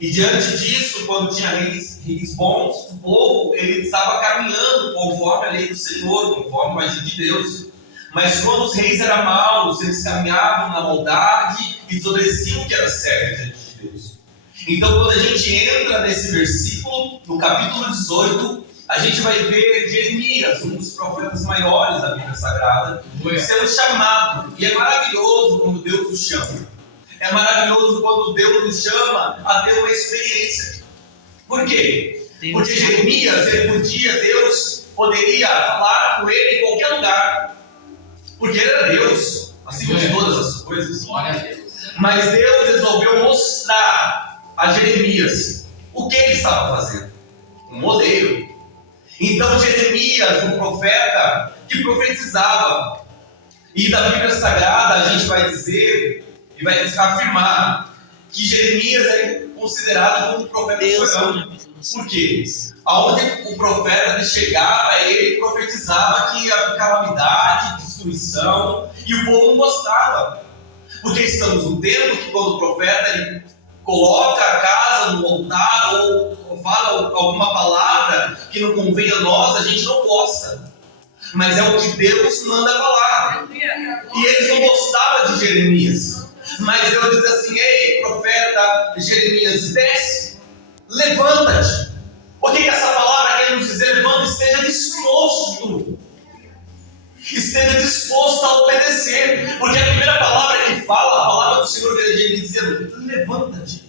E diante disso, quando tinha reis bons, o povo ele estava caminhando conforme a lei do Senhor, conforme o agir de Deus. Mas quando os reis eram maus, eles caminhavam na maldade e desobedeciam o que era certo diante de Deus. Então, quando a gente entra nesse versículo, no capítulo 18, a gente vai ver Jeremias, um dos profetas maiores da Bíblia Sagrada, sendo chamado. E é maravilhoso quando Deus o chama. É maravilhoso quando Deus nos chama a ter uma experiência. Por quê? Porque Jeremias, Deus poderia falar com ele em qualquer lugar. Porque ele era Deus, acima de todas as coisas. Mas Deus resolveu mostrar a Jeremias o que ele estava fazendo. Um modelo. Então Jeremias, um profeta que profetizava. E da Bíblia Sagrada a gente vai dizer e vai afirmar que Jeremias é considerado como um profeta chorão. Por quê? Aonde o profeta chegava, ele profetizava que havia calamidade, destruição, e o povo não gostava. Porque estamos no tempo que quando o profeta ele coloca a casa no altar ou fala alguma palavra que não convém a nós, a gente não gosta. Mas é o que Deus manda falar. E eles não gostavam de Jeremias. Mas Deus diz assim: ei, profeta Jeremias, desce, levanta-te. O que essa palavra quer nos dizer? Levanta, esteja disposto. Esteja disposto a obedecer. Porque a primeira palavra que fala, a palavra do Senhor veio dizendo: levanta-te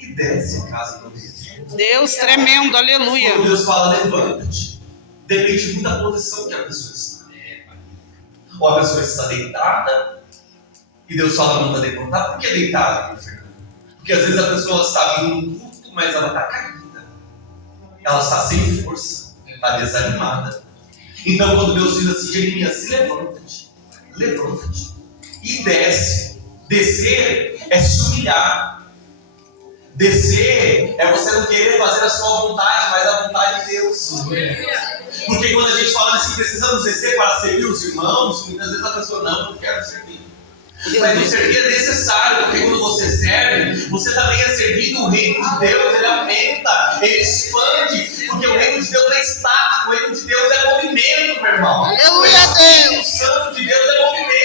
e desce a casa do Deus. Deus tremendo, aleluia. Quando Deus fala levanta-te, depende muito da posição que a pessoa está. Ou a pessoa está deitada e Deus fala não está levantada. Por que deitada, Fernando? Porque às vezes a pessoa está vindo no culto, mas ela está caída. Ela está sem força, está desanimada. Então quando Deus diz assim: Jeremias, levanta-te e desce. Descer é se humilhar. Descer é você não querer fazer a sua vontade, mas a vontade de Deus. Porque quando a gente fala assim, precisamos descer para servir os irmãos, muitas vezes a pessoa não quero servir. Mas o servir é necessário, porque quando você serve, você também é servido. O reino de Deus, ele aumenta, ele expande, porque o reino de Deus é estático, o reino de Deus é movimento, meu irmão. Aleluia, Deus! O Santo de Deus é movimento.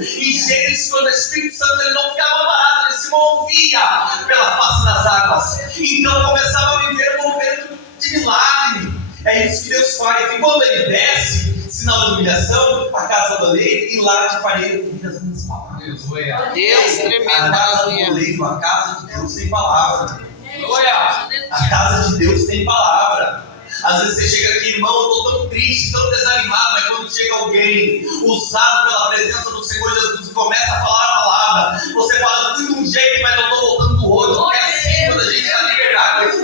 Em Gênesis, quando o Espírito Santo ele não ficava parado, ele se movia pela face das águas. Então começava a viver um movimento de milagre. É isso que Deus faz. E quando ele desce, sinal de humilhação, a casa do oleiro, e lá te farei ouvir as minhas palavras. Deus tremendo, A casa do aleluia. oleiro, a casa de Deus tem palavra. A casa de Deus tem palavra. Às vezes você chega aqui, irmão, eu estou tão triste, tão desanimado, mas quando chega alguém usado pela presença do Senhor Jesus e começa a falar a palavra, você fala, fui de um jeito, mas eu estou voltando do outro. Porque é assim quando a gente está de verdade.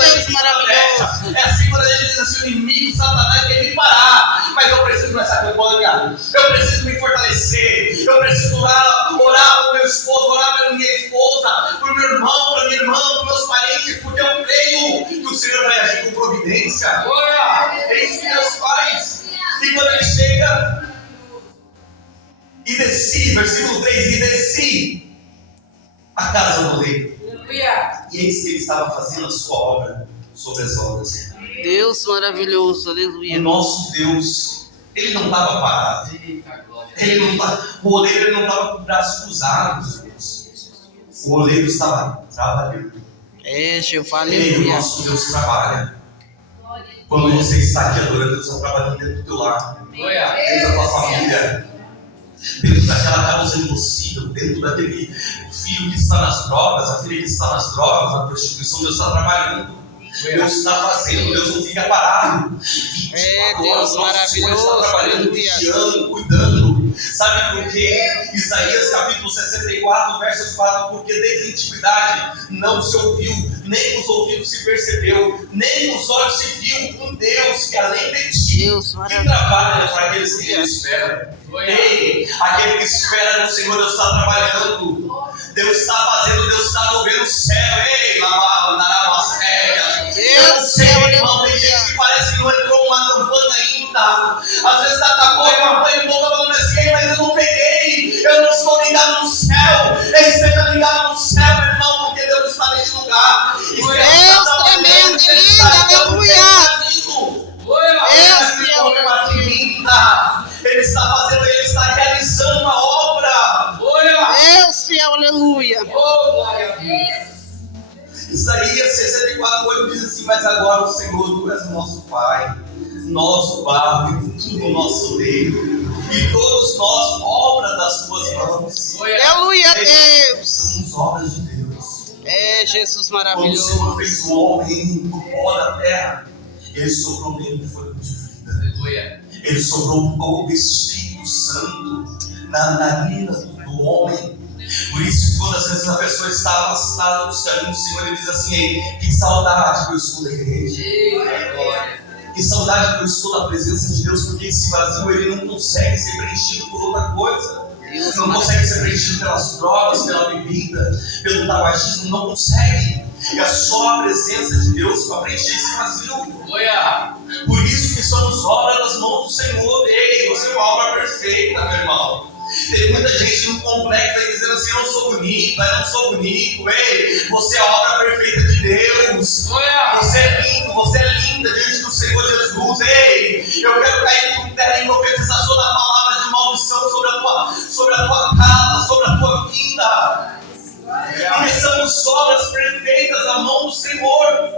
Deus maravilhoso. É assim quando a gente diz assim: o inimigo, Satanás, quer me parar, mas eu preciso nessa campanha, eu preciso me fortalecer, eu preciso orar pelo meu esposo, orar pela minha esposa, pelo meu irmão, pela minha irmã, pelos meus parentes, porque eu creio que o Senhor vai agir com providência. É isso que Deus faz. E quando ele chega e desci, versículo 3, e desci a casa do oleiro. E eis que ele estava fazendo a sua obra sobre as obras. Deus maravilhoso, O aleluia. nosso Deus, ele não estava parado. O oleiro não estava com o braço cruzado. O oleiro estava trabalhando. Jeová, O aleluia. nosso Deus trabalha. Quando você está aqui adorando, Deus está trabalhando dentro do teu lar, dentro da tua família, dentro daquela causa impossível, dentro daquele filho que está nas drogas, a filha que está nas drogas, na prostituição. Deus está trabalhando. Deus está fazendo, Deus não fica parado. Deus maravilhoso, está trabalhando, aleluia. vigiando, cuidando. Sabe por quê? Isaías capítulo 64, versos 4: porque desde a antiguidade não se ouviu, nem os ouvidos se percebeu, nem os olhos se viu um Deus que além de ti, Deus que trabalha para aqueles que ele espera. Ei, aquele que espera no Senhor, Deus está trabalhando. Deus está fazendo, Deus está movendo o céu. Ei, lá, dará uma séria. Eu não sei, irmão, tem gente que parece que não entrou numa campanha ainda. Às vezes acabou a campanha e o povo está falando assim: mas eu não peguei, eu não estou ligado no céu. Ei, esteja ligado no céu, meu irmão. está. Deus tremendo, lindo, aleluia. Ele está fazendo, ele está realizando uma obra. Deus fiel, aleluia. Isaías 64:8 diz assim: mas agora o Senhor, tu és o nosso Pai, nosso barro e tudo o nosso reino, e todos nós, obra das tuas mãos. Aleluia, Deus. Somos obras de Deus. É Jesus Quando o maravilhoso. Senhor fez o homem do pó da terra, ele soprou nele fôlego de vida. Ele soprou o Espírito Santo na narina do homem. Por isso, quando às vezes a pessoa está afastada dos caminhos do Senhor, ele diz assim: ei, que saudade que eu estou da igreja. Que saudade que eu estou da presença de Deus, porque esse vazio ele não consegue ser preenchido por outra coisa. Não consegue ser preenchido pelas drogas, pela bebida, pelo tabagismo, não consegue. É só a presença de Deus para preencher esse vazio. Por isso que somos obra das mãos do Senhor. Ei, você é uma obra perfeita, meu irmão. Tem muita gente no complexo aí dizendo assim: eu não sou bonito, eu não sou bonito. Ei, você é a obra perfeita de Deus. Você é lindo, você é linda diante do Senhor Jesus. Ei, eu quero cair por terra e profetizar sobre a palavra de maldição sobre a tua casa, sobre a tua vida. Porque somos obras perfeitas da mão do Senhor.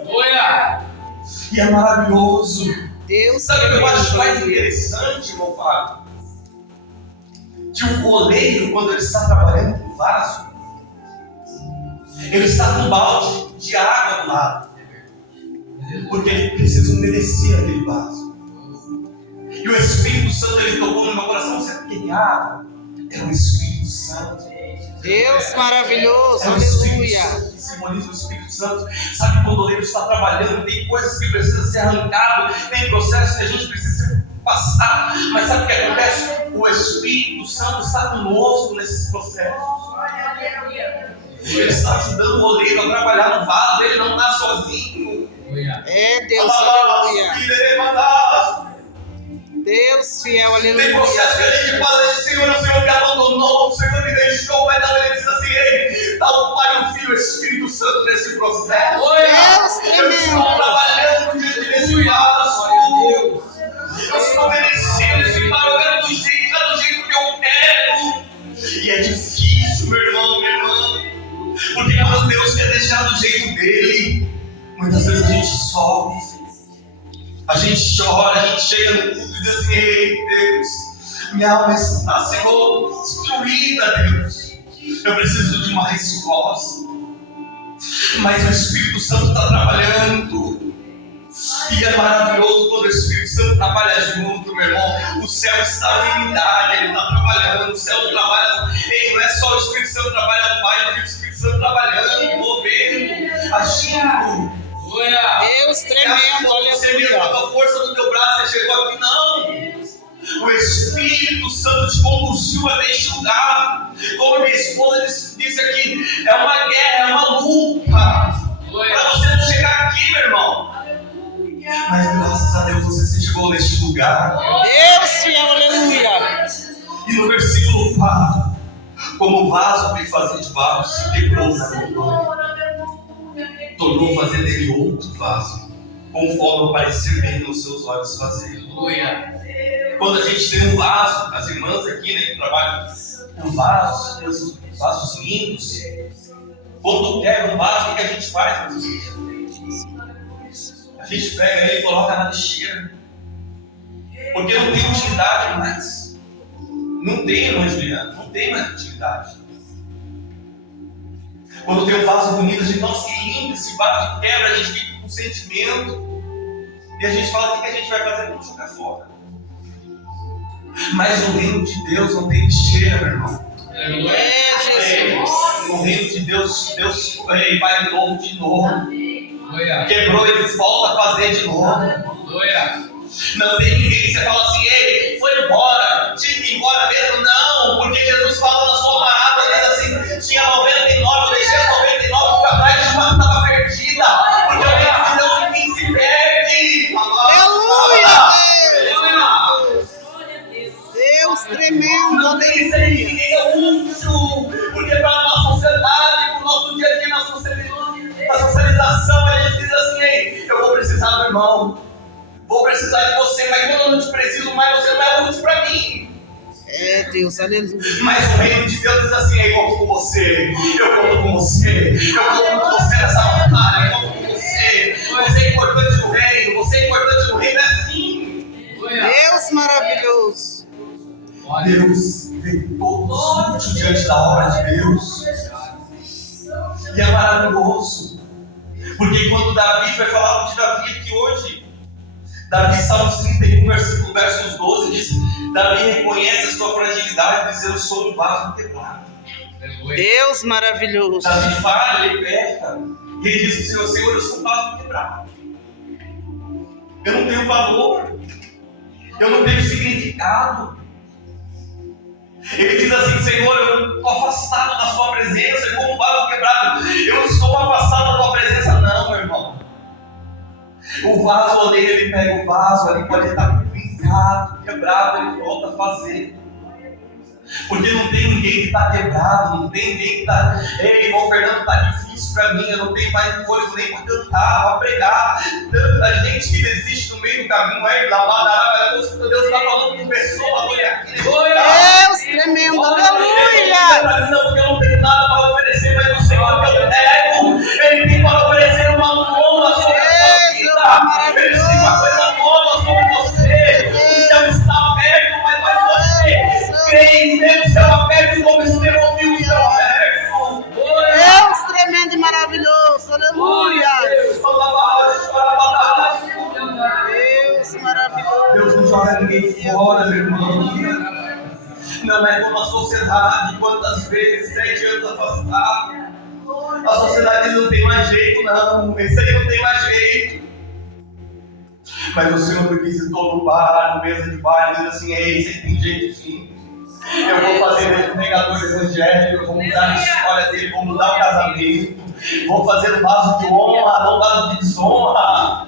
E é maravilhoso. Deus Sabe o que eu acho mais tremendo. interessante, irmão Fábio? Que o oleiro, quando ele está trabalhando com o vaso, ele está com um balde de água do lado, porque ele precisa umedecer aquele vaso. E o Espírito Santo, ele tocou no meu coração: sabe o que é água? É o Espírito Santo. Deus maravilhoso, É o Espírito aleluia. Santo que simboliza o Espírito Santo. Sabe, quando o oleiro está trabalhando, tem coisas que precisam ser arrancadas, tem processos que a gente precisa passar. Mas sabe o que acontece? O Espírito Santo está conosco nesses processos. Ele está ajudando o oleiro a trabalhar no vaso, ele não está sozinho. É Deus, aleluia. Deus fiel, Tem aleluia. processo que a gente fala: Senhor, o Senhor me abandonou, o Senhor me deixou, mas não, ele diz assim: ei, está o Pai, o Filho e o Espírito Santo nesse processo. Deus Eu estou tremendo. trabalhando diante desse vaso. Eu estou merecendo esse vaso, eu quero do jeito que eu quero. E é difícil, meu irmão, minha irmã, porque quando Deus quer deixar do jeito dele, muitas vezes a gente sofre. A gente chora, a gente chega no culto e diz assim: ei, Deus, minha alma está, Senhor, destruída, Deus. Eu preciso de uma resposta. Mas o Espírito Santo está trabalhando. E é maravilhoso quando o Espírito Santo trabalha junto, meu irmão. O céu está em unidade, ele está trabalhando. O céu trabalha. Ei, não é só o Espírito Santo trabalhando, o Pai, o Espírito Santo trabalhando, movendo, agindo. Deus tremendo, Você mesmo, com aleluia. a força do teu braço, você chegou aqui, não. O Espírito Santo te conduziu até este lugar. Como minha esposa disse aqui, é uma guerra, é uma luta para você não chegar aqui, meu irmão. Mas graças a Deus você chegou neste lugar. Deus fiel, aleluia. E no versículo 4, como o vaso que fazia de barro se quebrou na mão, tornou fazer dele outro vaso, conforme parecer bem nos seus olhos fazer. Quando a gente tem um vaso, as irmãs aqui, né, que trabalham com vasos, vasos lindos, quando quer um vaso, o que a gente faz, meus irmãos? A gente pega ele e coloca na lixeira, porque não tem utilidade mais. Não tem, irmã Juliana, não tem mais utilidade. Quando tem um vaso bonito, a gente, nossa, que lindo esse vaso, quebra, a gente fica com sentimento. E a gente fala: o que a gente vai fazer? Vamos jogar fora. Mas no reino de Deus não tem lixeira, meu irmão. É Jesus. No reino de Deus, Deus vai de novo. Quebrou, eles voltam a fazer de novo. Não tem ninguém que você fala assim: ei, foi embora, tinha que ir embora mesmo. Não, porque Jesus fala na sua palavra, diz assim: tinha 99, eu deixei as 99 para trás de uma que estava perdida. Porque o reino de Deus ninguém se perde. Aleluia. Deus tremendo, Não tem isso aí, ninguém é útil. Porque para a nossa sociedade, para o nosso dia a dia na sociedade Deus, aleluia. Mas o reino de Deus diz assim: eu conto com você, eu conto com você, eu conto com você nessa batalha, eu conto com você. Você é importante no reino, você é importante no reino, é assim. Deus maravilhoso. Deus vê todos diante da obra de Deus. E é maravilhoso. Porque quando Davi foi falar de Davi aqui hoje, Davi, Salmos 31, versos 12, diz: Davi reconhece a sua fragilidade, diz: eu sou um vaso quebrado. Deus maravilhoso. Davi fala, ele peca, e ele diz: Senhor, eu sou um vaso quebrado. Eu não tenho valor, eu não tenho significado. Ele diz assim: Senhor, eu estou afastado da sua presença, como um vaso quebrado. Eu estou afastado da tua presença. Não, meu irmão. O vaso oleiro, ele pega o vaso, ali pode estar brincado, quebrado, ele volta a fazer. Porque não tem ninguém que está quebrado, não tem ninguém que está: ei, irmão Fernando, está difícil para mim, eu não tenho mais fôlego nem para cantar, para pregar. Tanta gente que desiste no meio do caminho, aí lá, Deus está falando com pessoas, olha aqui. Deus tremendo, aleluia. Não, porque eu não tenho nada para oferecer, mas o Senhor que eu pego, Ele tem para oferecer uma nova sobre a sua vida. Ele tem uma coisa nova sobre você. O céu está aberto, mas você crê em Deus, o céu aberto, como você ouviu o céu aberto. Deus tremendo e maravilhoso, aleluia. Deus maravilhoso. Deus não joga ninguém fora, meu irmão. Não é como a sociedade, quantas vezes, 7 anos afastado. A sociedade não tem mais jeito, não. Esse aí não tem mais jeito. Mas o Senhor me visitou no bar, no mesa de bar, e diz assim: ei, você tem jeito sim. Eu vou fazer ele um pregador evangélico, eu vou mudar a história dele, vou mudar o casamento, vou fazer um vaso de honra, não um vaso de desonra.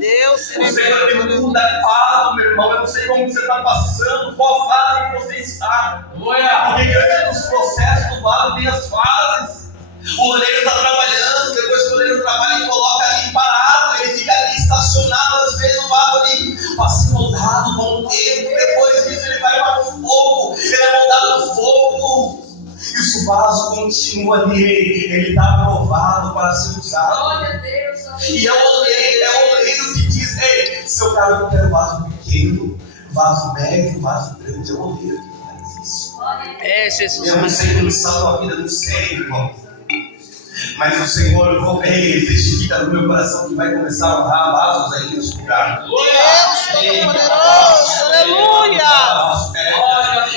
Deus O Senhor me muda a fase, meu irmão. Eu não sei como você está passando, qual fase que você está. Porque diante dos processos do vaso tem as fases. O oleiro está trabalhando, depois que o oleiro trabalha, ele coloca ali parado, ele fica ali estacionado, às vezes o vaso ali, assim moldado com o tempo. Depois disso ele vai para o fogo, ele é moldado no fogo. E se o vaso continua ali, ele está aprovado para ser usado. E é o oleiro que diz: ei, seu cara, eu quero vaso pequeno, vaso médio, vaso grande. É o oleiro que faz isso. É Jesus. Eu não sei como está a tua vida, não sei, irmão. Mas o Senhor testifica no meu coração que vai começar a honrar vasos aí nesse lugar. Deus Todo-Poderoso, aleluia.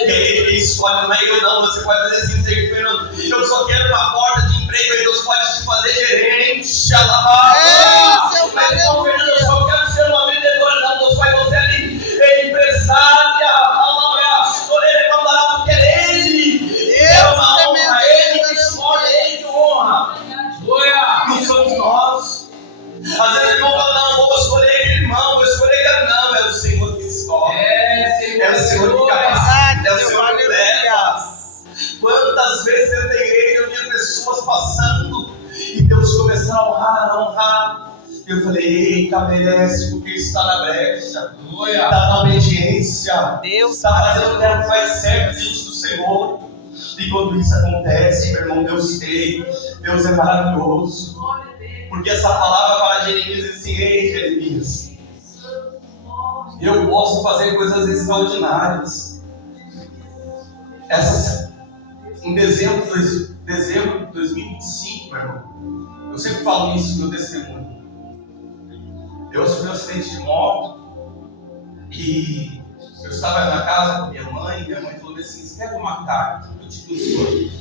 Ele escolhe, não é eu não. Você pode dizer assim: Senhor Fernando, eu só quero uma porta de emprego, aí Deus pode te fazer gerente. Mas não, Fernando, eu só quero ser uma vendedora, não. Deus faz você ali empresária. Porque Ele é uma honra, Ele que escolhe, Ele que honra. Não somos nós. Às vezes irmão fala: não, vou escolher aquele irmão, vou escolher aquele. Não, é o Senhor que escolhe. É o Senhor que capacita, é o Senhor que leva. Quantas vezes dentro da igreja eu via pessoas passando e Deus começando a honrar. Eu falei: eita, merece, porque está na brecha, está na obediência, Deus está fazendo o que faz certo diante do Senhor. E quando isso acontece, meu irmão, Deus é maravilhoso. Porque essa palavra para Jeremias diz assim: ei, Jeremias, eu posso fazer coisas extraordinárias. Em dezembro de 2025, meu irmão, eu sempre falo isso no meu testemunho. Eu sofri um acidente de moto e eu estava na casa com minha mãe falou assim: escreve uma carta. Eu te disse: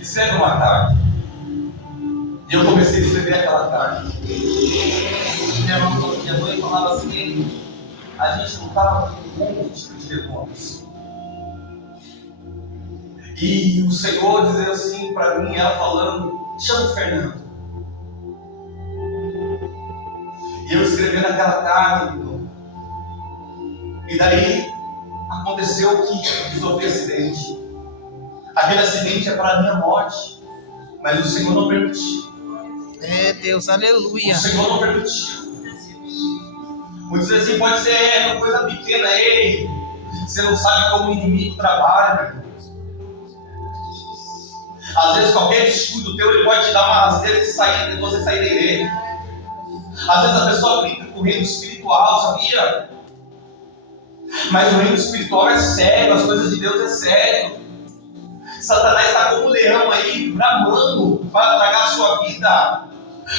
escreve uma carta. E eu comecei a escrever aquela carta. Minha mãe falava assim: a gente lutava com um monte de demônios. E o Senhor dizendo assim para mim, ela falando: chama o Fernando. E eu escrevendo aquela carta, então. E daí aconteceu que resolvi acidente. Aquele acidente é para a minha morte, mas o Senhor não permitiu. É Deus, aleluia. O Senhor não permitiu. Muitos dizem assim: pode ser uma coisa pequena, ei, Você não sabe como o inimigo trabalha, meu irmão. Às vezes qualquer descuido teu, ele pode te dar uma rasteira de você sair da igreja. Às vezes a pessoa brinca com o reino espiritual, sabia? Mas o reino espiritual é sério, as coisas de Deus é sério. Satanás está como um leão aí, bramando para tragar a sua vida.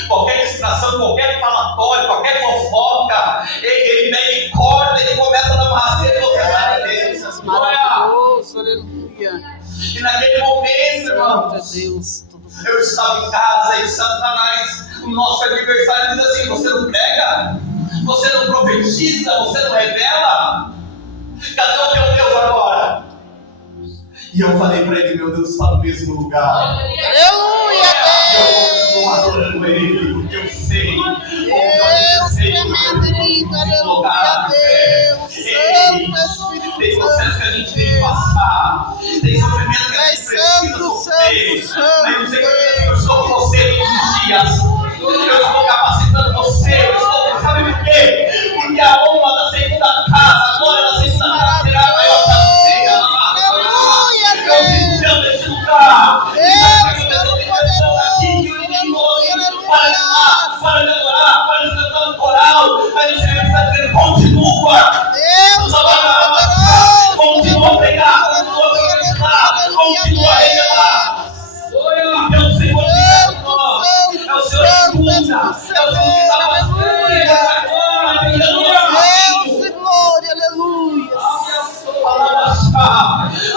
Qualquer distração, qualquer falatório, qualquer fofoca, ele pega e corta, ele começa a dar uma rasteira e você sai dele. Maravilhoso, aleluia. E naquele momento, irmão, Deus, eu estava em casa e Satanás, o nosso adversário, diz assim: você não prega? Você não profetiza? Você não revela? Cadê o teu Deus agora? E eu falei para ele: meu Deus está no mesmo lugar. Aleluia, Eu continuo adorando ele, porque eu sei. Deus, tremendo e lindo, aleluia, Deus. Santo Espírito Tem processo que a gente tem que passar. Tem sofrimento que a gente precisa sofrer. Mas o Senhor diz assim: eu estou com você todos os dias. Eu estou capacitando você. Eu estou, sabe por quê? Porque a honra da segunda casa, a glória da segunda casa será maior que a primeira. Eu visitando esse lugar. Para de adorar, para de cantar no coral. Mas o Senhor está dizendo: continua. Continua a pregar, continua a profetizar, continua a revelar. É o Senhor que está em nós, é o Senhor que muda, é o Senhor que está passando. Deus e glória, aleluia.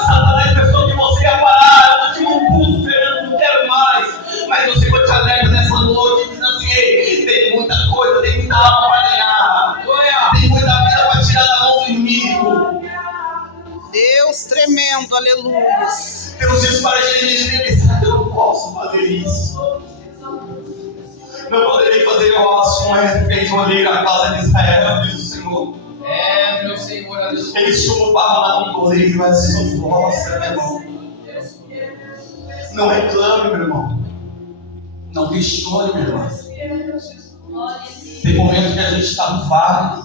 Satanás pensou que você ia parar no último pulso, Fernando, não quero mais. Mas o Senhor te alerta nessa noite e diz assim: ei, tem muita coisa, tem muita alma para ganhar, tem muita vida para tirar da mão do inimigo. Deus tremendo, aleluia. Deus diz para Jeremias: eu não posso fazer isso. Não poderei fazer igual a Ações fez olheiro à casa de Israel, diz o Senhor. Meu Senhor, aleluia. Ele chupa barro na mão do oleiro, mas sou vossa, meu irmão. Não reclame, meu irmão. Não questione, meu irmão. Tem momentos que a gente está no vale.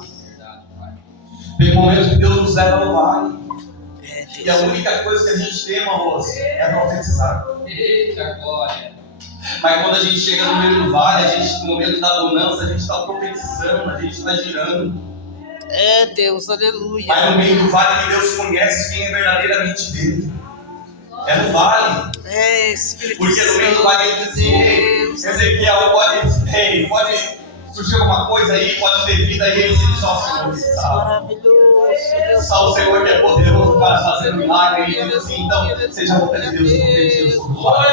Tem momentos que Deus nos leva no vale. E a única coisa que a gente tem, irmão, é profetizar. Eita glória. Mas quando a gente chega no meio do vale, a gente, no momento da bonança, a gente está profetizando, a gente está girando. Deus, aleluia. Mas no meio do vale que Deus conhece quem é verdadeiramente dele. É no vale. Espírito Porque no meio do vale ele diz assim: Ezequiel, pode surgir alguma coisa aí, pode ter vida aí, ele diz só o Senhor que sabe. Maravilhoso. Só o Senhor que é poderoso para fazer um milagre. E ele diz assim: então, seja a vontade de Deus que profetiza sobre o vale.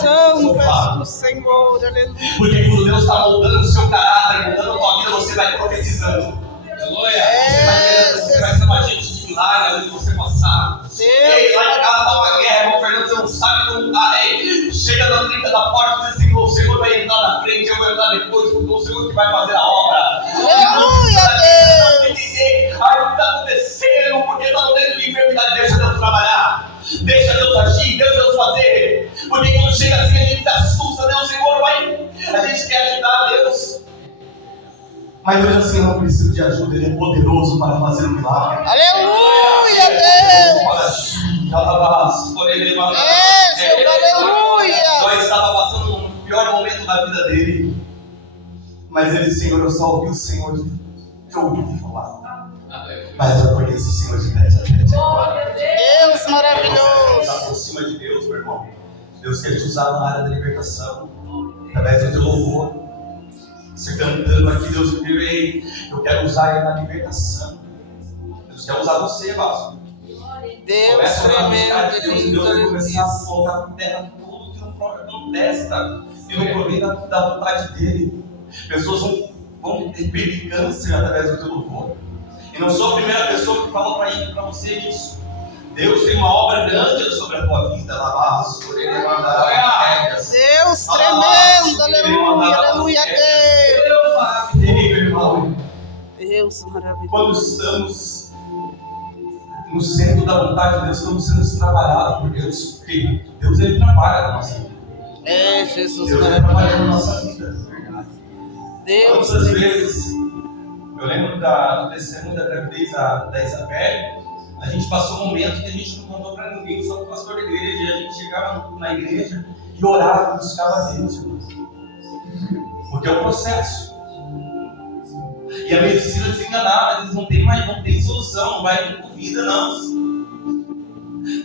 Santo do Senhor, aleluia. Porque quando Deus está moldando o seu caráter, moldando a tua vida, você vai profetizando. Você vai ser um agente de milagre, onde você passar. Ei, lá em casa está uma guerra, irmão Fernando, você não sabe como está. Chega na trinca da porta e diz assim: o Senhor vai entrar na frente, eu vou entrar depois, porque o Senhor que vai fazer a obra. Aleluia, Deus. Ai, o que está acontecendo? Porque está no meio de enfermidade. Deixa Deus trabalhar. Deixa Deus agir, deixa Deus fazer. Porque quando chega assim a gente se assusta, né? O Senhor vai. A gente quer ajudar a Deus. Mas Deus assim: eu não preciso de ajuda, Ele é poderoso para fazer um milagre. Aleluia, Deus. Aleluia. Nós estava passando um pior momento da vida dele. Mas ele: Senhor, eu só ouvi o Senhor que eu ouvi falar. Mas eu conheço o Senhor de tete a tete agora. Deus maravilhoso. Está por cima de Deus, meu irmão. Deus quer te usar na área da libertação, através do teu louvor. Você cantando aqui, Deus me veio. Eu quero usar ele na libertação. Deus quer usar você, Vasco. Deus tremendo, Deus vai começar a colocar por terra tudo que não presta, que não provém da vontade dele. Pessoas vão ter câncer através do teu louvor. E não sou a primeira pessoa que falou para você isso. Deus tem uma obra grande sobre a tua vida. Deus tremendo, aleluia, aleluia, Deus. Deus maravilhoso. Quando estamos no centro da vontade de Deus, estamos sendo trabalhados por Deus. Porque Deus, Ele trabalha na nossa vida. Jesus Deus, Ele trabalha na nossa vida. Deus Quantas vezes Eu lembro do testemunho da gravidez da Isabelle. A gente passou um momento que a gente não contou para ninguém, só para o pastor da igreja. E a gente chegava na igreja e orava, buscava Deus, irmão. Porque é o processo. E a medicina desenganada, eles não tem solução, não vai vir com vida, não.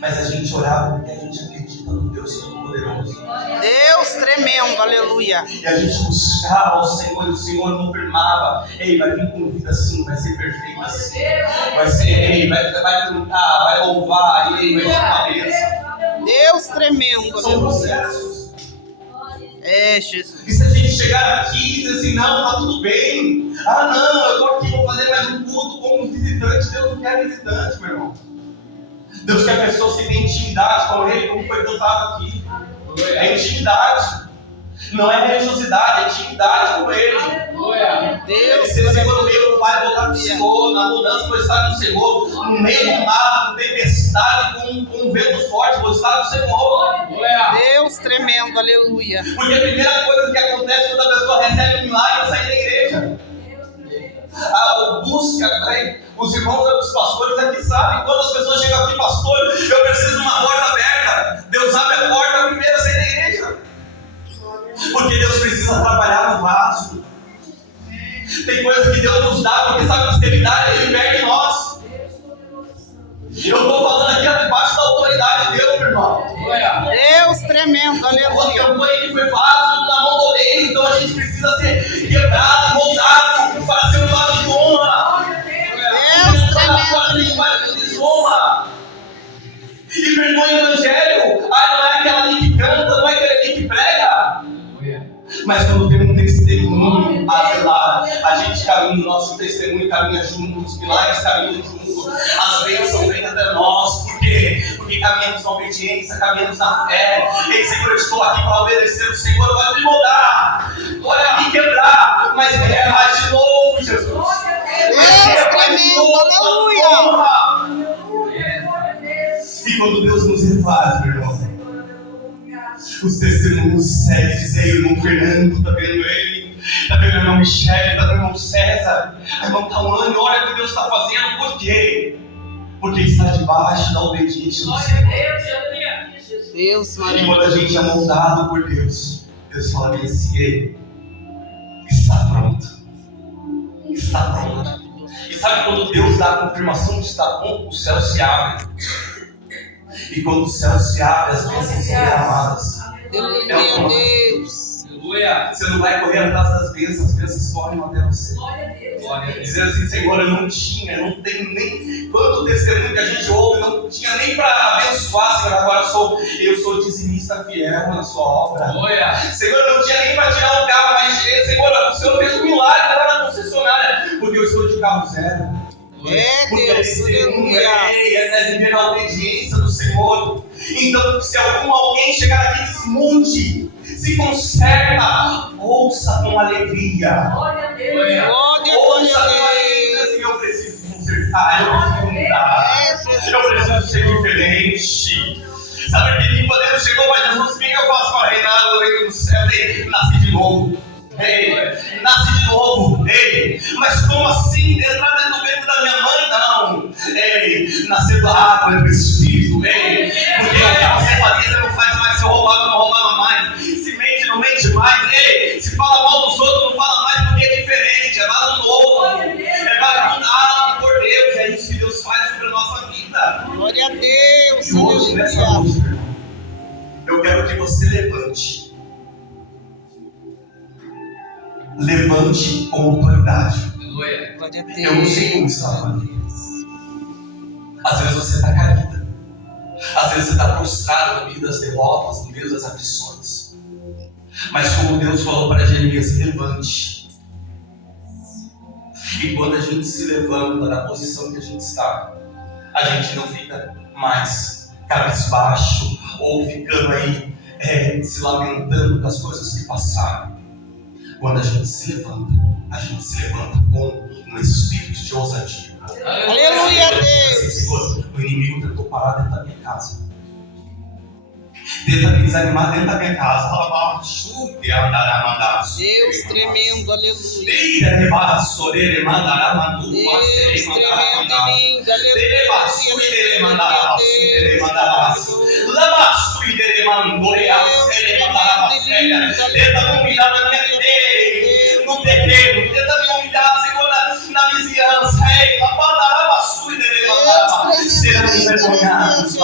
Mas a gente orava porque a gente acredita no Deus Todo-Poderoso. Deus tremendo, aleluia. E a gente buscava o Senhor e o Senhor não firmava. Ei, vai vir com vida assim, vai ser perfeito assim. Vai ser, ei, vai cantar, vai louvar, ei, vai ser uma bênção. Deus tremendo, São aleluia. processos. É, Jesus. E se a gente chegar aqui e dizer assim, não, tá tudo bem. Ah, não, eu tô aqui, vou fazer mais um culto como visitante. Deus não quer visitante, meu irmão. Deus quer pessoas que têm intimidade com Ele, como foi cantado aqui. É intimidade. Não é religiosidade, é intimidade com Ele. Deus, Você segura o meio, vai voltar para o Senhor, na mudança, vou estar no Senhor. No meio do mar, com tempestade, com vento forte, vou estar no Senhor. Deus tremendo, aleluia. Porque a primeira coisa que acontece quando a pessoa recebe um milagre é sair da igreja. Busca, né? Os irmãos dos pastores aqui sabem, quando as pessoas chegam aqui, pastor, eu preciso de uma porta aberta. Deus abre a porta, primeiro a sair da igreja. Porque Deus precisa trabalhar no vaso. Tem coisas que Deus nos dá, porque sabe que se Ele dá, Ele perde em nós. Eu estou falando aqui debaixo da autoridade de Deus, meu irmão. Deus tremendo, A aleluia. campanha que foi vaso na mão dele, então a gente precisa ser quebrado, moldado, para ser um vaso de honra. Deus tremendo, Desonra. E vergonha o evangelho. Não é aquela ali que canta, não é aquele ali que prega. Mas quando temos um testemunho a zelar, a gente caminha, o nosso testemunho caminha junto, os pilares caminham junto, as bênçãos vêm até nós. Por quê? Porque caminhamos na obediência, caminhamos na fé. Ei, Senhor, eu estou aqui para obedecer o Senhor, vai me moldar, olha me quebrar, mas me refaz de novo, Jesus. Deus tremendo, aleluia. E quando Deus nos refaz, meu irmão, os testemunhos seguem, dizem, irmão Fernando, tá vendo ele? Tá vendo o irmão Michele, tá vendo o irmão César, a irmã Tawane, olha o que Deus está fazendo. Por quê? Porque está debaixo da obediência do Senhor. Deus E quando a maravilhoso. gente é moldado por Deus, Deus fala bem assim, ei, está pronto. Está pronto. E sabe quando Deus dá a confirmação de estar pronto, o céu se abre. E quando o céu se abre, as bênçãos são derramadas. Aleluia, Deus. Você não vai correr atrás das bênçãas, as bênçãos correm até você. Dizer assim, Senhor, eu não tinha, não tenho nem quanto testemunho que a gente ouve, não tinha nem para abençoar, Senhor, agora eu sou dizimista fiel na sua obra. Senhor, eu não tinha nem para tirar um carro, mas Senhor, o Senhor fez um milagre lá na concessionária, porque eu estou de carro zero. É, Porque Deus, testemunha aleluia. é viver na obediência do Senhor. Então, se alguém chegar aqui, desmude, se conserta, ouça com alegria. Glória, Ouça glória com a alegria, Deus. assim, eu preciso consertar, eu preciso mudar, eu preciso ser diferente. Sabe que Nicodemus chegou para Jesus, o que eu faço para reinar no reino do céu? Ei, nasci de novo. Ei, nasci de novo. Ei, mas como assim? Entrar dentro do ventre da minha mãe? Não. Ei, nascer da água e do Espírito. Ei, porque o que você fazia, você não faz mais. Se roubava, não roubava mais. Se mente, não mente mais. Ei, se fala mal dos outros, não fala mais, porque é diferente. É vaso novo. É vaso mudado por Deus. É isso que Deus faz sobre a nossa vida. Glória a Deus, E hoje, nessa aleluia. noite, meu irmão, eu quero que você levante. Levante com autoridade. Aleluia. Glória a Eu não sei Deus. como está a sua vida. Às vezes você está caída. Às vezes você está prostrado no meio das derrotas, no meio das aflições. Mas como Deus falou para Jeremias, levante. E quando a gente se levanta da posição que a gente está, a gente não fica mais cabisbaixo ou ficando aí se lamentando das coisas que passaram. Quando a gente se levanta com um espírito de ousadia. Aleluia, Deus. Senhor, o inimigo tentou parar dentro da minha casa. tenta me desanimar dentro da minha casa. Deus tremendo, aleluia. Deus tremendo, lindo, tenta me humilhar na minha vida, no terreno, tenta me humilhar, Senhor, na vizinhança. Serão envergonhados,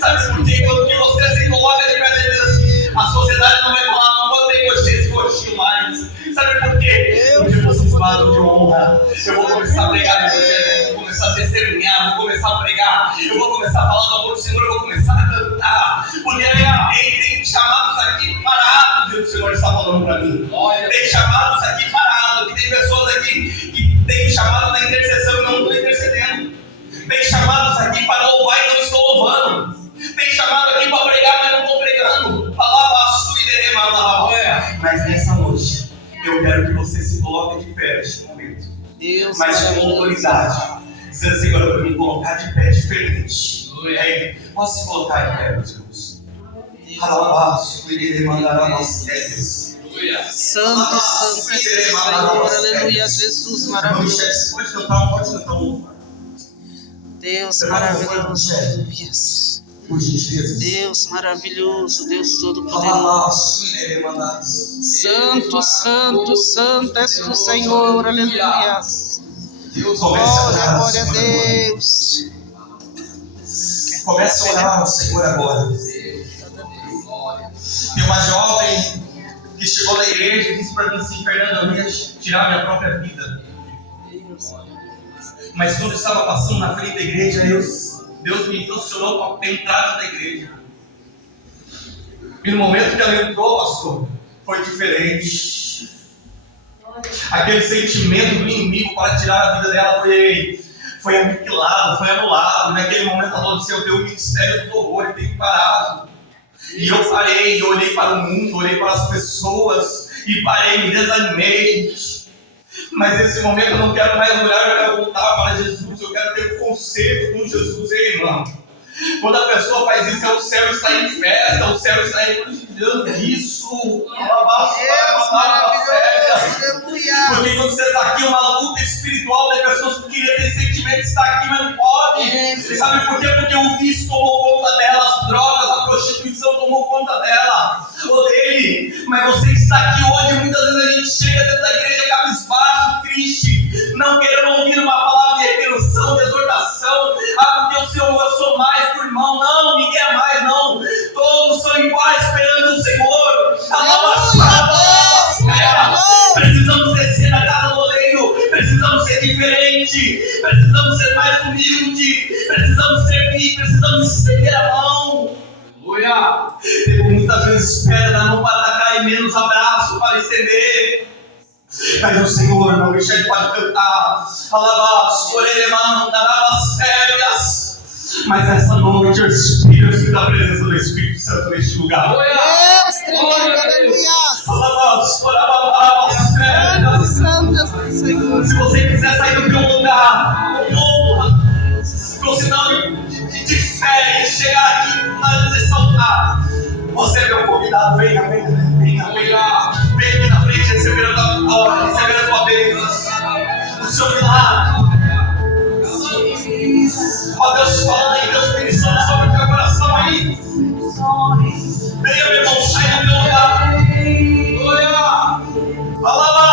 sabe por quê? Quando você se coloca de pé de Deus, a sociedade não vai falar, não vou ter esse gostinho mais. Sabe por quê? Porque vocês falam de honra. Eu vou começar a pregar no Evangelho, vou começar a testemunhar, vou começar a pregar, eu vou começar a falar do amor do Senhor, eu vou começar a cantar. Porque tem chamados aqui parados, e o Senhor está falando para mim. Tem chamados aqui parados, que tem pessoas aqui que tem chamado na intercessão e não estou intercedendo. Tem chamados aqui para louvar e não estou louvando. Tem chamado aqui para pregar, mas não estou pregando. Mas nessa noite, eu quero que você se coloque de pé neste momento. Deus, mas com autoridade. Dizendo assim, agora para mim colocar de pé diferente. Posso se colocar de pé, meus irmãos? Santo, santo, Senhor, aleluia, Jesus maravilhoso. Pode cantar um louvor. Deus maravilhoso, aleluia. Por gentileza. Deus maravilhoso, Deus todo-poderoso. Santo, santo, santo és tu, Senhor, aleluia. Glória, glória a Deus. Comece a orar ao Senhor agora. Tem uma jovem que chegou na igreja e disse para mim assim: Fernando, eu ia tirar minha própria vida. Mas quando eu estava passando na frente da igreja, Deus me impulsionou para ter entrado na igreja. E no momento que ela entrou, pastor, foi diferente. Aquele sentimento do inimigo para tirar a vida dela foi aniquilado, foi anulado. Naquele momento ela disse: eu tenho o ministério do louvor e tenho parado. E eu parei, eu olhei para o mundo, olhei para as pessoas e parei, me desanimei. Mas nesse momento eu não quero mais olhar, eu quero voltar para Jesus, eu quero ter conserto com Jesus, irmão. Quando a pessoa faz isso, o céu está em festa, o céu está elogiando isso. Porque quando você está aqui, uma luta espiritual de pessoas que queriam ter sentimento, está aqui, mas não pode. Sabe por quê? Porque o vício tomou conta dela, as drogas, a prostituição tomou conta dela, ou dele. Mas você está aqui hoje, muitas vezes a gente chega dentro da igreja cabisbaixo, triste, não querendo ouvir uma palavra de repreensão, de exortação. Porque o Senhor, eu sou mais que o irmão. Não, ninguém é mais, não. Todos são iguais perante o Senhor. Precisamos descer na casa do oleiro. Precisamos ser diferente. Precisamos ser mais humilde. Precisamos servir. Precisamos estender a mão. Muitas vezes espera na mão para atacar e menos abraço para estender. Mas o Senhor não deixa, ele pode cantar. Mas essa noite eu sinto da presença do Espírito Santo neste lugar. Deus tremendo, aleluia. Santo, Senhor. Se você quiser sair do teu lugar, com sinal de fé e chegar aqui para te exaltar, você é meu convidado. Venha aqui na frente, receber a tua vitória, receber a tua bênção, o seu milagre. Ó Deus, fala aí, Deus, ministrando sobre o teu coração aí. Venha, meu irmão, sai do teu lugar. Fala lá.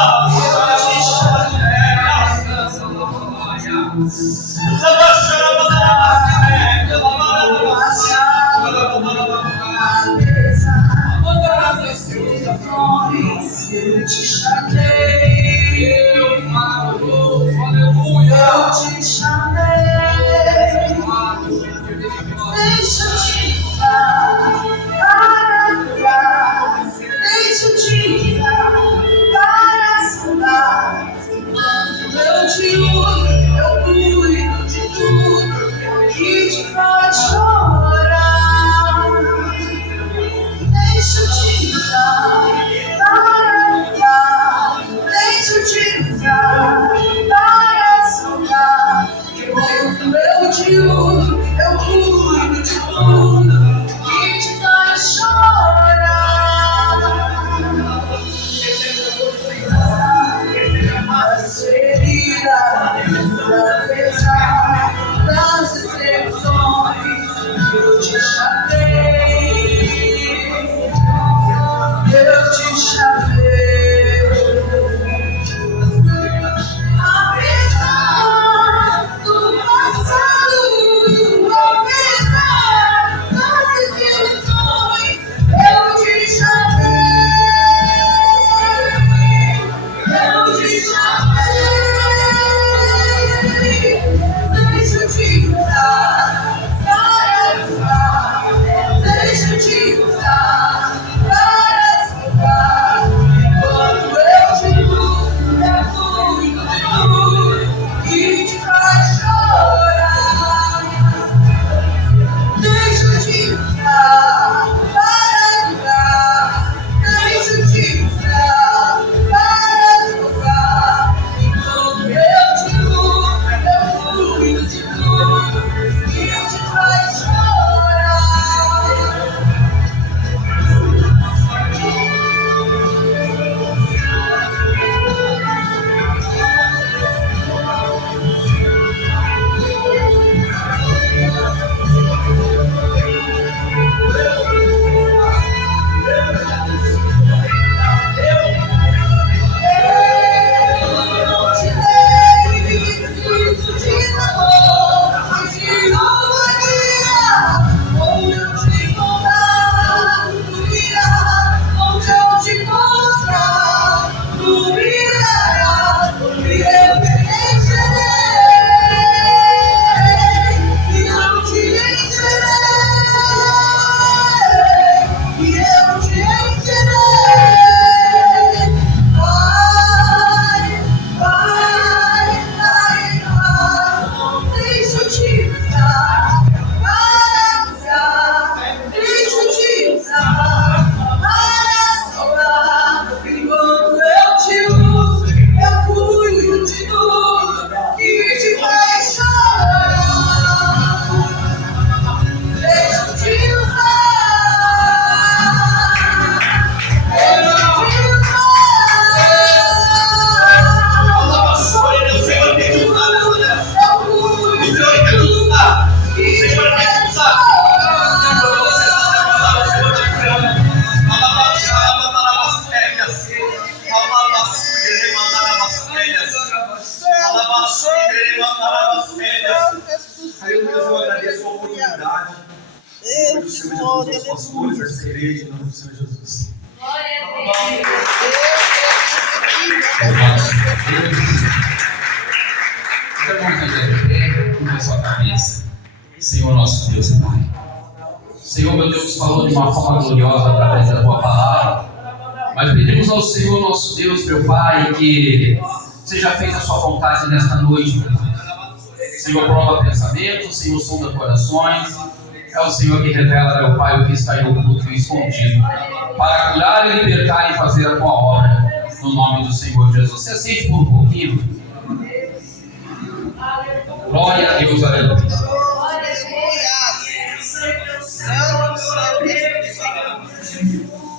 Senhor nosso Deus e Pai, Senhor meu Deus falou de uma forma gloriosa através da Tua palavra, mas pedimos ao Senhor nosso Deus, meu Pai, que seja feita a Sua vontade nesta noite, meu Pai. Senhor, prova pensamentos, Senhor, sonda corações, é o Senhor que revela, meu Pai, o que está em oculto e escondido, para curar e libertar e fazer a Tua obra, no nome do Senhor Jesus. Se aceite por um pouquinho. Glória a Deus, aleluia.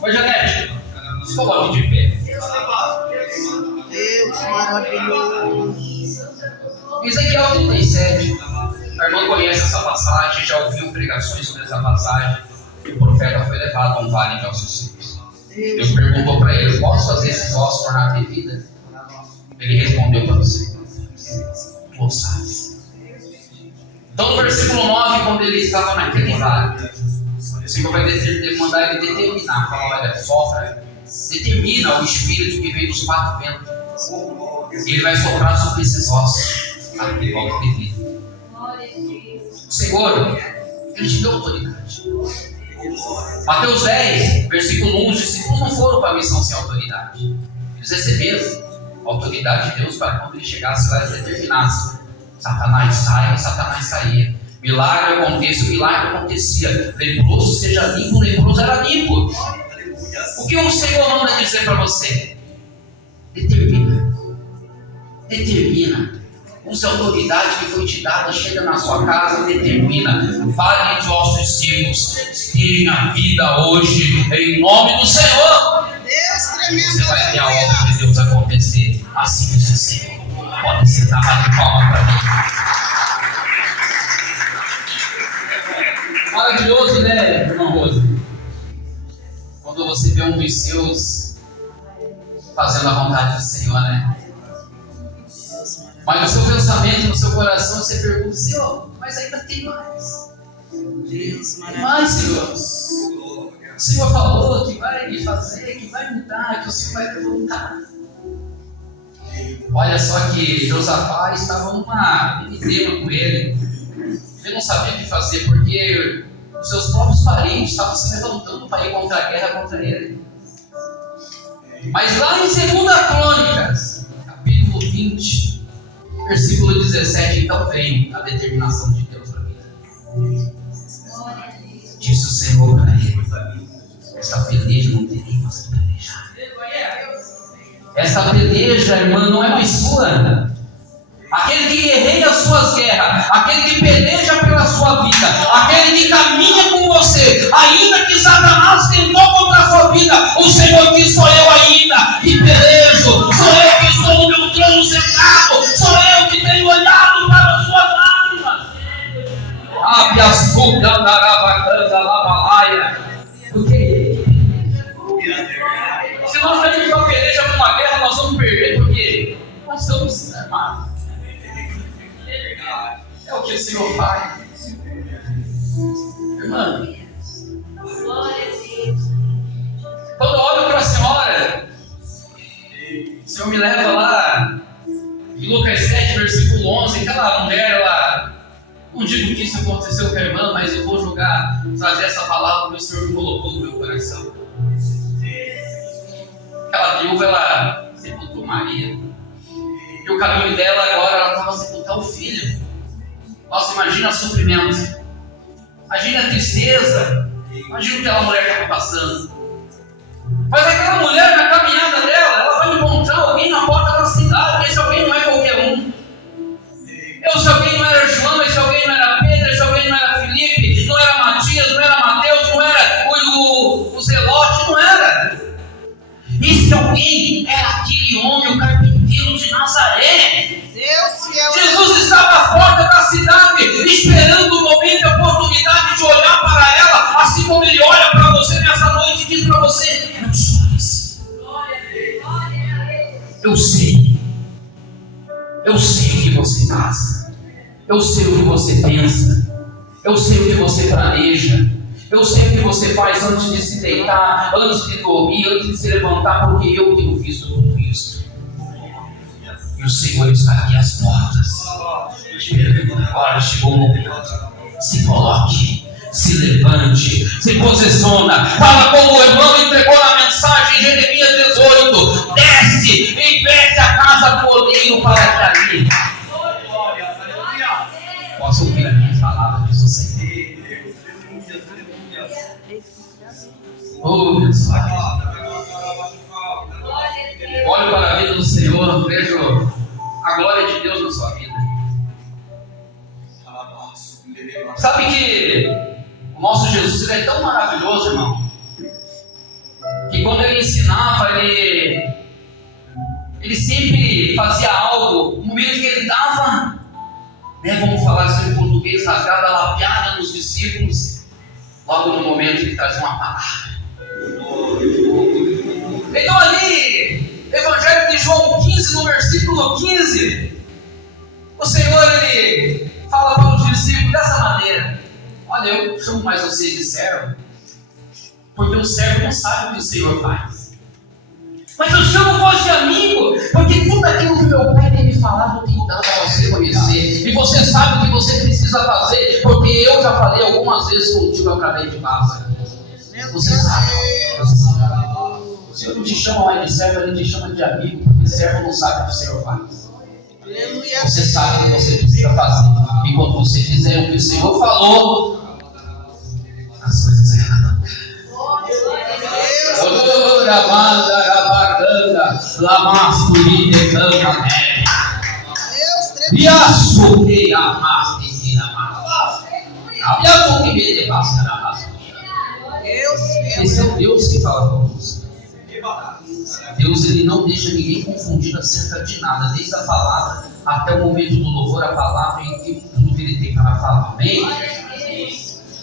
Oi, Janete, se coloque de pé. Deus maravilhoso. Ezequiel 37. A irmã conhece essa passagem, já ouviu pregações sobre essa passagem. O profeta foi levado a um vale de ossos secos. Deus perguntou para ele: posso fazer esses ossos tornar em vida? Ele respondeu para você: tu sabes. Então, no versículo 9, quando ele estava naquele vale, o Senhor vai mandar ele determinar, fala: olha, sopra, determina o espírito que vem dos quatro ventos, e ele vai soprar sobre esses ossos, para que volta de vida. O Senhor, ele te deu autoridade. Mateus 10, versículo 1, os discípulos não foram para a missão sem autoridade. Eles receberam a autoridade de Deus para quando ele chegasse lá e determinasse: Satanás sai, Satanás saía. Milagre aconteça, o milagre acontecia. Leproso seja limpo, leproso era limpo. O que o Senhor manda dizer para você? Determina. Use a autoridade que foi te dada, chega na sua casa, determina. Vale de ossos secos, tenha vida hoje, em nome do Senhor. Deus tremendo. Você vai ver a obra de Deus acontecer. Assim diz o Senhor. Pode sentar lá de palma para mim. Maravilhoso, né, irmão Rose? Quando você vê um dos seus fazendo a vontade do Senhor, né? Mas no seu pensamento, no seu coração, você pergunta: Senhor, mas ainda tem mais. Deus Tem mais, Senhor. O Senhor falou que vai fazer, que vai mudar, que o Senhor vai levantar. Olha só que Josafá estava numa epidemia com ele. Ele não sabia o que fazer, porque os seus próprios parentes estavam se levantando para ir contra a guerra contra ele. Mas lá em 2 Crônicas, capítulo 20, versículo 17, então vem a determinação de Deus para mim. Diz peleja não terei mais que pelejar. Essa peleja, irmã, não é mais sua. Aquele que guerreia as suas guerras, aquele que peleja pela sua vida, aquele que caminha com você, ainda que Satanás tentou contra a sua vida, o Senhor diz: sou eu ainda que pelejo, sou eu que estou no meu trono sentado, sou eu que tenho olhado para as suas lágrimas. Abre a suga da rabacanda lavalaia. O que? Se nós sairmos para peleja para uma guerra, nós vamos perder, porque nós estamos armados. É o que o Senhor faz. Irmã, quando eu olho para a senhora, o Senhor me leva lá em Lucas 7, versículo 11. Aquela mulher, ela, não digo que isso aconteceu com a irmã, mas eu vou trazer essa palavra que o Senhor me colocou no meu coração. Aquela viúva, ela sepultou Maria, e o caminho dela agora, ela estava a sepultar o filho. Nossa, imagina o sofrimento, imagina a tristeza, imagina o que aquela mulher estava passando. Mas aquela mulher, na caminhada dela, ela vai encontrar alguém na porta da cidade. Esse alguém não é qualquer um. Esse alguém não era João, esse alguém não era Pedro, esse alguém não era Felipe, não era Matias, não era Mateus, não era o Zelote, não era. Esse alguém era aquele homem, o carpinteiro de Nazaré. Jesus estava à porta da cidade, esperando o momento e a oportunidade de olhar para ela, assim como Ele olha para você nessa noite e diz para você: não chores. Eu sei o que você passa, eu sei o que você pensa, eu sei o que você planeja, eu sei o que você faz antes de se deitar, antes de dormir, antes de se levantar, porque eu tenho visto tudo isso. E o Senhor está aqui às portas, esperando. Agora chegou o momento. Se coloque, se levante, se posiciona. Fala como o irmão entregou na mensagem de Jeremias 18: desce e veste a casa do oleiro para que ali possa ouvir as minhas palavras, diz o Senhor. Oh, meu Pai. Olho para a vida do Senhor, vejo a glória de Deus na sua vida. Sabe que o nosso Jesus, ele é tão maravilhoso, irmão, que quando ele ensinava, ele sempre fazia algo, no momento que ele dava, vamos falar assim em português, rasgada, lapiada nos discípulos, logo no momento ele trazia uma palavra. Então ali, Evangelho de João 15, no versículo 15, o Senhor, ele fala para os discípulos dessa maneira: olha, eu chamo mais você de servo, porque o servo não sabe o que o Senhor faz. Mas eu chamo vós de amigo, porque tudo aquilo que meu Pai tem me falado, eu tenho dado a você conhecer. E você sabe o que você precisa fazer, porque eu já falei algumas vezes contigo através de Páscoa. Você sabe. O Senhor não te chama mais de servo, Ele te chama de amigo, porque servo não sabe o que o Senhor faz. Você sabe o que você precisa fazer. E quando você fizer o que o Senhor falou, as coisas erram. Esse é o Deus que fala conosco. Deus, ele não deixa ninguém confundido acerca de nada, desde a palavra até o momento do louvor, a palavra e tudo que ele tem para falar. Amém?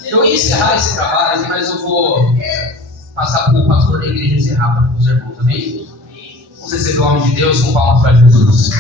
Eu ia encerrar esse trabalho, mas eu vou passar para o pastor da igreja encerrar para os irmãos. Amém? Vamos receber o homem de Deus com palmas para Jesus.